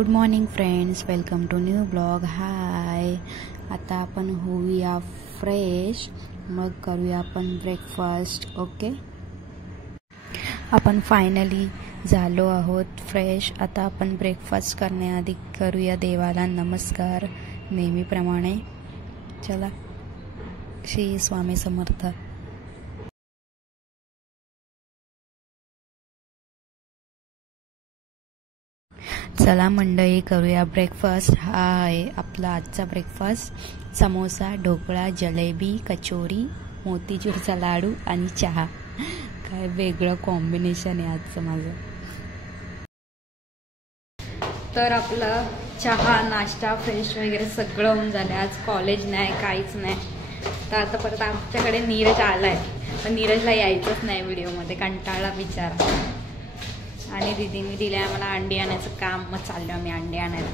Good morning friends, welcome to new blog. Hi, आता आपण होऊया फ्रेश, मग करूया आपण ब्रेकफास्ट. ओके, आपण फायनली झालो आहोत फ्रेश. आता आपण ब्रेकफास्ट करण्याआधी करूया देवाला नमस्कार नेहमीप्रमाणे. चला, श्री स्वामी समर्थ. चला मंडळी, करूया ब्रेकफास्ट. हा आहे आपला आजचा ब्रेकफास्ट. समोसा, ढोकळा, जलेबी, कचोरी, मोतीचूरचा लाडू आणि चहा. काय वेगळं कॉम्बिनेशन आहे आजचं माझं. तर आपलं चहा, नाश्ता, फ्रेश वगैरे सगळं होऊन झालं. आज कॉलेज नाही, काहीच नाही. तर आता परत आमच्याकडे नीरज आलाय, पण नीरजला यायचंच नाही व्हिडिओमध्ये, कंटाळा बिचारा. आणि दीदीने दिल्या मला अंडी आणायचं काम, मग चाललो आम्ही अंडी आणायला.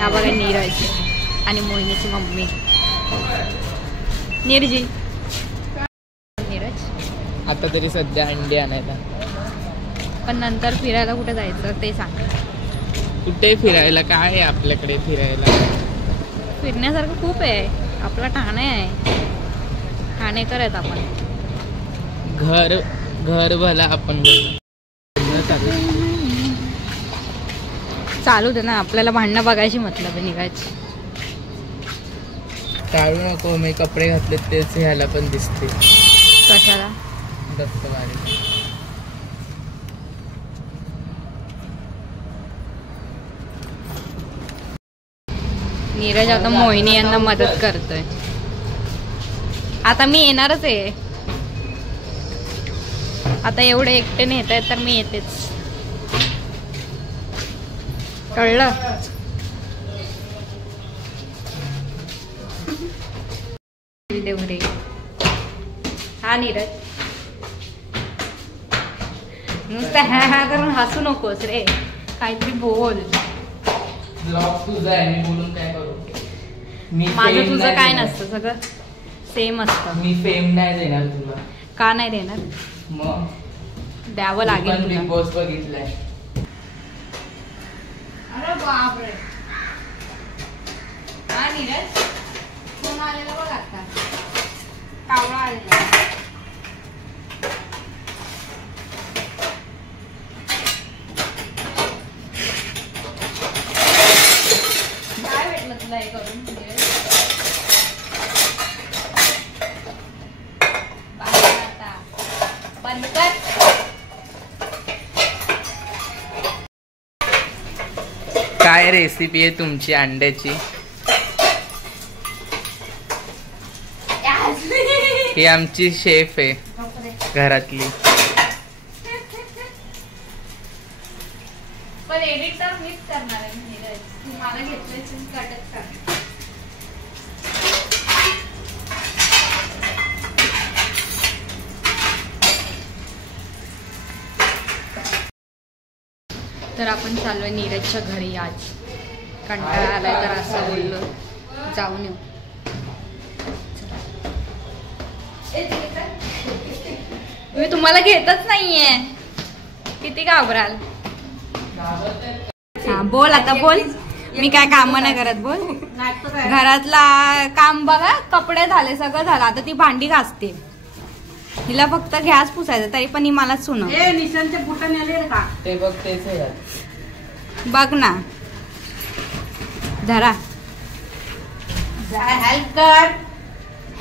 हा बघा नीरज आणि मोहिनीची मम्मी. नीरज आता तरी सध्या अंडी आणायला. पण नंतर फिरायला कुठे जायचं ते सांग. कुठे फिरायला? काय आहे आपल्याकडे फिरायला? फिरण्यासारखं खूप आहे. आपला ठाणे आहे, ठाणेकर आहेत आपण. घर भला आपण चालू दे ना, आपल्याला भांडणं बघायची मतलब आहे निघायची. टाळू नको, मी कपडे घातले तेच ह्याला पण दिसते. कशाला? दत्तवारी. नीरज आता मोहिनी यांना मदत करतोय. आता मी येणारच आहे. आता एवढे एकटे नेत आहेत तर मी येतेच, कळलं? देवरे. हा नीरज, नुसतं हा करून हसू नकोस रे, काहीतरी बोल. ब्लॉग तुझा आहे, मी बोलून काय करू? माझं तुझं काय नसतं, सगळं सेम असतं. मी फेम नाही देणार तुला. का नाही देणार? मग द्यावं लागेल. बिग बॉस बघितलाय. अरे बापरे. हा नीरज, फोन आलेला बघ आता, कावळा आलेला. काय भेटलं तुला हे करून? बंद कर. काय रेसिपी आहे तुमची अंड्याची? ही आमची शेफ आहे घरातली. पण एडिटर मीच करणार आहे नीरज, तू मला घेतलं कटच कर. तर आपण चाललोय नीरजच्या घरी. आज कंटाळा आलाय तर असं बोललो जाऊन येऊ. मी तुम्हाला घेतच नाहीये, किती घाबराल. हा बोल, आता बोल. मी काय काम नाही करत, बोल. घरातला काम बघा, कपडे झाले, सगळं झालं. आता ती भांडी घासते, हिला फक्त गॅस पुसायचं, तरी पण ही मलाच सुन. ते बघ, तेच आहे. बघ ना, धरा, हेल्प कर.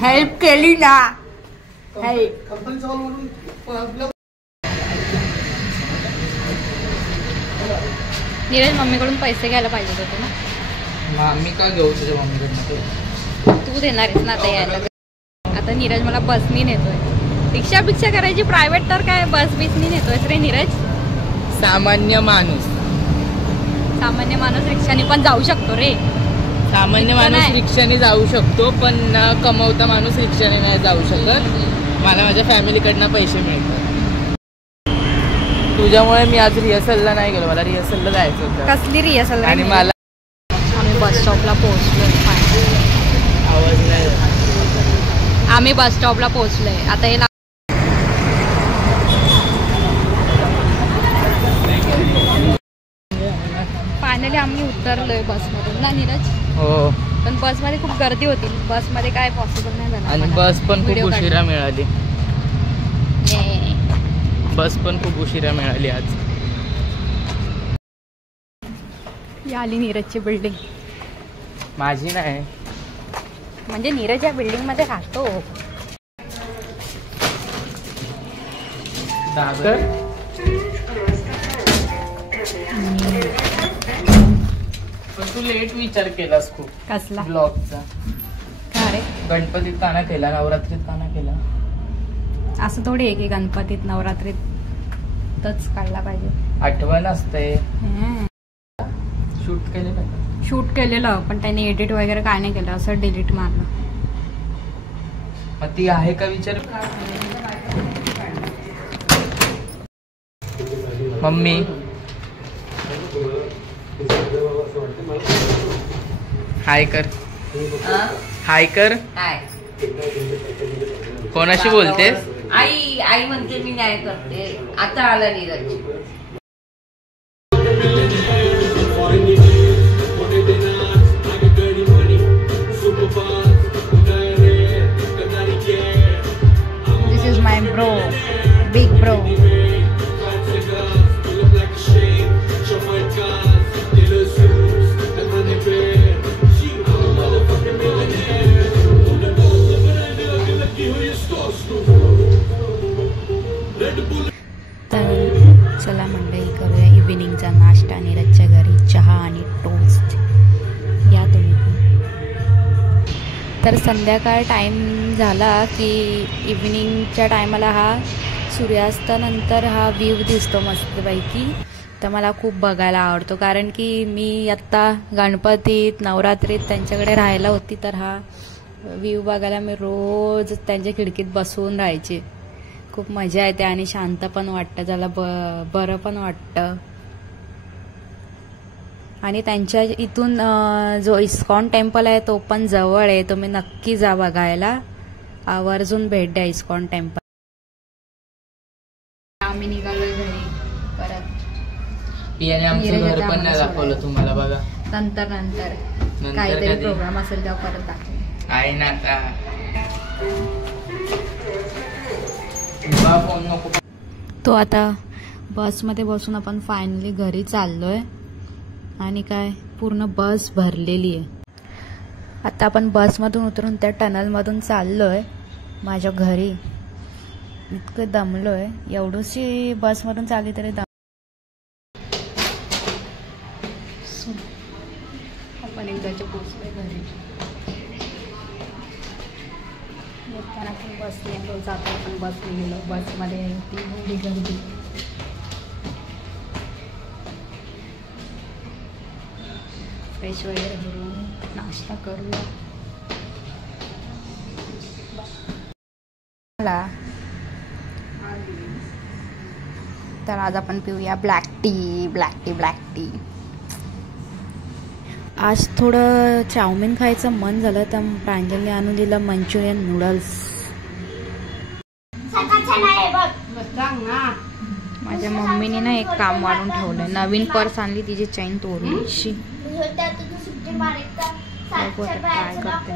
हेल्प केली ना. नीरज, मम्मीकडून पैसे घ्यायला पाहिजे होते ना. मी का घेऊ तुझ्या मम्मीकडून? तू देणार आहेस ना आता यायला. आता नीरज मला बसनी नेतोय. रिक्षा करायची प्रायव्हेट, तर काय बस बिसनी नेतोय रे नीरज? सामान्य माणूस रिक्षाने पण जाऊ शकतो रे. सामान्य माणूस रिक्षाने जाऊ शकतो, पण न कमवता माणूस रिक्षाने नाही जाऊ शकत. मला माझ्या फॅमिलीकडनं पैसे मिळतात. तुझ्यामुळे मी आज रिहर्सलला नाही गेलो. मला रिहर्सलला जायचं होतं. कसली रिहर्सल? आणि मला आम्ही बस स्टॉपला पोहोचलोय. आवाज नाही. आम्ही बस स्टॉपला पोहोचलोय. आता हे फायनली आम्ही उतरलोय बसमधून ना नीरज. हो, पण बसमध्ये खूप गर्दी होती, बसमध्ये काय पॉसिबल नाही झालं. आणि बस पण खूप उशिरा मिळाली. बस पण खूप उशिरा मिळाली आज. ही आली नीरजची बिल्डिंग. माझी नाही, म्हणजे नीरज या बिल्डिंग मध्ये राहतो. पण तू लेट विचार केलास खूप. कसला ब्लॉगचा? का रे? गणपतीत का नाही केला, नवरात्रीत का नाही केला? असं थोडी आहे की गणपतीत नवरात्रीतच काढला पाहिजे. आठवण असते. शूट केलेलं, शूट केलेलं, पण त्याने एडिट वगैरे काय नाही केलं, असं डिलीट मारलं. मग ती आहे का विचार. मम्मी हाय कर, हाय कर. कोणाशी बोलतेस? आई आई म्हणते मी न्याय करते. आता आला Neeraj. This is my bro, big bro. तर चला मंडळी, करूया इव्हिनिंगचा नाश्ता नीरजच्या घरी. चहा आणि टोस्ट. या तुम्ही पण. तर संध्याकाळ टाईम झाला की इव्हिनिंगच्या टायमाला हा सूर्यास्तानंतर हा व्ह्यू दिसतो मस्तपैकी. तर मला खूप बघायला आवडतो, कारण की मी आत्ता गणपतीत नवरात्रीत त्यांच्याकडे राहायला होती, तर हा व्ह्यू बघायला मी रोज त्यांच्या खिडकीत बसून राहायचे. खूप मजा येते आणि शांत पण वाटतं, त्याला बरं पण वाटतं. आणि त्यांच्या इथून जो इस्कॉन टेम्पल आहे तो पण जवळ आहे, तुम्ही नक्की जा बघायला. आवर्जून भेट द्या इस्कॉन टेम्पल. आम्ही निघालोय घरी परत. पियाने आमचं घर पण नाही दाखवलं तुम्हाला. बघा नंतर काहीतरी प्रोग्राम असेल तेव्हा परत दाखव. आहे ना आता. तो आता बसमध्ये बसून आपण फायनली घरी चाललोय. आणि काय पूर्ण बस भरलेली आहे. आता आपण बसमधून उतरून त्या टनलमधून चाललोय माझ्या घरी. इतकं दमलोय, एवढीशी बसमधून चालली तरी आपण एकदाच्या पोचलोय घरी. येताना पण बसने आलो, जाताना पण बसने गेलो. बसमध्ये ती एवढी गर्दी. फ्रेश वगैरे करून नाश्ता करूया. तर आज आपण पिऊया ब्लॅक टी. आज थोडं चाऊमिन खायचं मन झालं, तर प्रांजलने आणून दिलं मंचुरियन नूडल्स. माझ्या मम्मीने ना एक काम वाढून ठेवलंय. नवीन पर्स आणली, तिची चैन तोडली. ट्राय करते.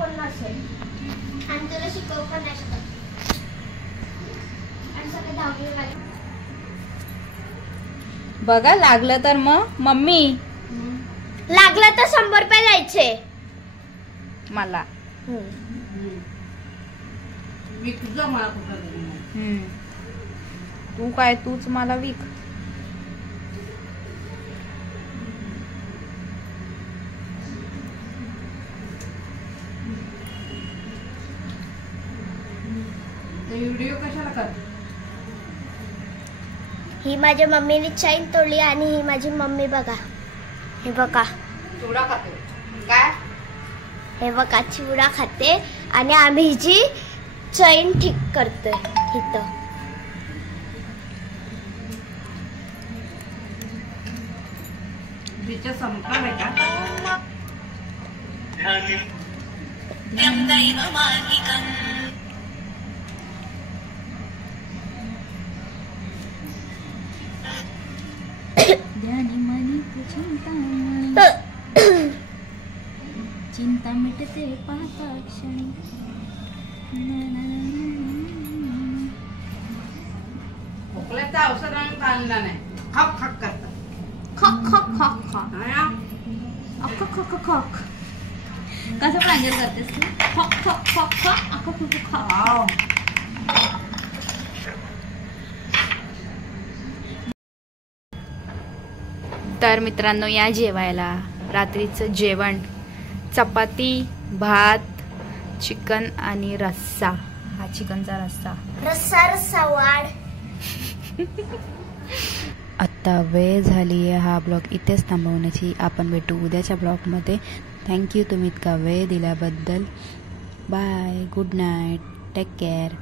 बघा लागलं तर मग मम्मी. लागला तर 100 रुपये द्यायचे मला. तू काय, तूच मला विक. व्हिडिओ कशाला कर. ही माझ्या मम्मीने चैन तोडली आणि ही माझी मम्मी बघा. हे बघा चिवडा खाते. काय? हे बघा चिवडा खाते आणि आम्ही हिची चैन ठीक करतोय इथं. तिच्या संपणार आहे का? ध्यानी मनी चिंता मिटते पाहता क्षणी. खोकल्याचा औषध आणला नाही. खक खक करतात. खक खक खक खक अख खक खक. कसं प्रांजल करतेस तू? खक खक खक खक अख खक खक. तर मित्रांनो, या जेवायला रात्रीचं जेवण चपाती, भात, चिकन आणि रस्सा. हा चिकनचा रस्सा. रस्सा वाढ. आत्ता वेळ झाली आहे हा ब्लॉग इथेच थांबवण्याची. आपण भेटू उद्याच्या ब्लॉगमध्ये. थँक्यू तुम्ही इतका वेळ दिल्याबद्दल. Bye, good night, take care.